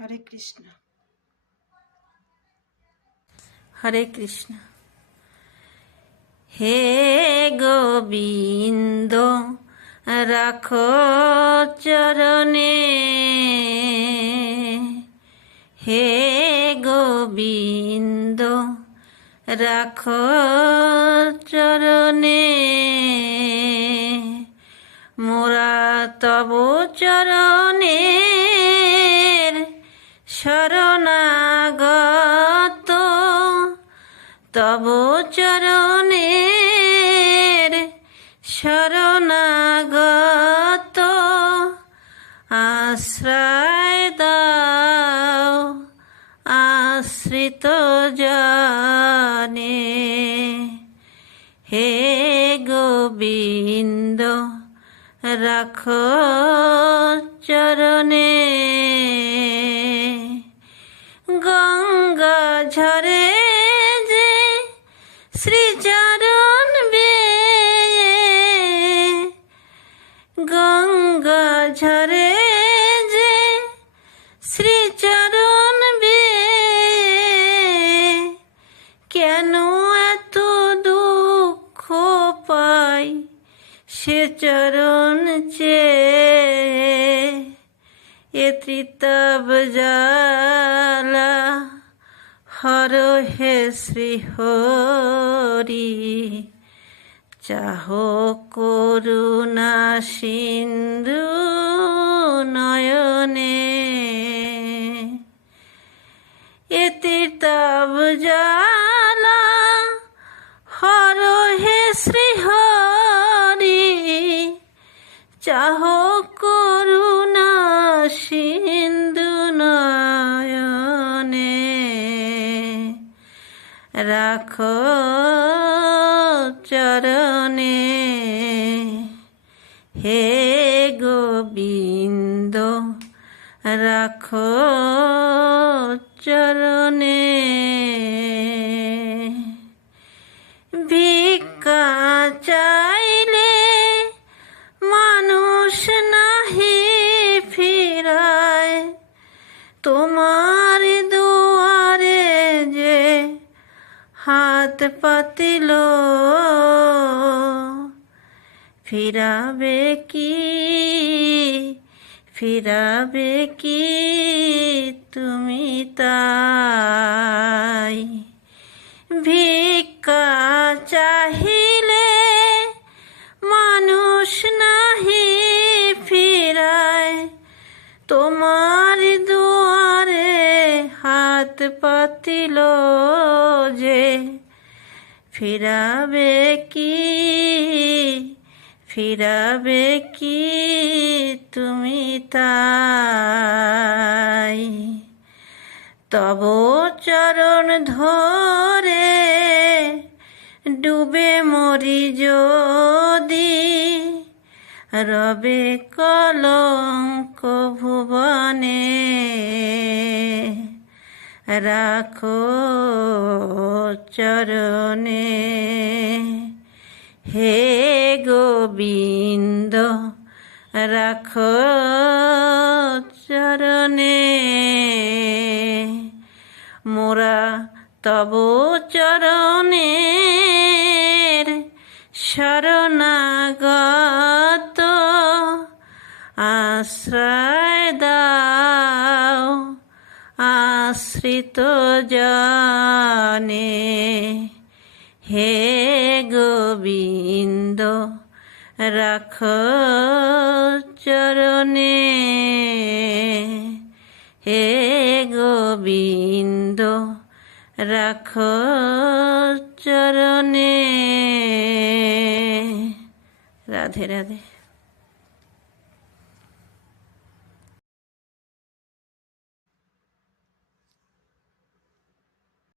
হরে কৃষ্ণ। হরে কৃষ্ণ। হে গোবিন্দ, রাখো চরণে। হে গোবিন্দ, রাখো চরণে। মোরা তব চরণের তব চরণের শরণাগত আশ্রয় দাও আশ্রিত জানে। হে গোবিন্দ রাখো চরণে চরণ চে এ ত্রিতব জালা হর হে শ্রী হরি চাহ করুণা সিন্ধু নয়নে এ তীর্তব জালা হর হে শ্রী হরি চাহ করুণা সিন্ধু নয়নে। রাখো চরণে। হে গোবিন্দ রাখো চরণে। তোমার দুয়ারে যে হাত পাতিল, ফিরাবে কি ফিরাবে কি তুমি তাই? ভিক্ষা চাহিলে মানুষ নাহি ফিরায়, তোমার পাতিল যে ফিরাবে কি ফিরাবে কি তুমি তাই? তব চরণ ধরে ডুবে মরি যদি রবে কলঙ্ক ভুবনে। রাখো চরণে। হে গোবিন্দ রাখো চরণে। মোরা তব চরণের শরণাগত আশ্রিত জানে। হে গোবিন্দ রাখ চরণে। হে গোবিন্দ রাখ চরণে। রাধে রাধে।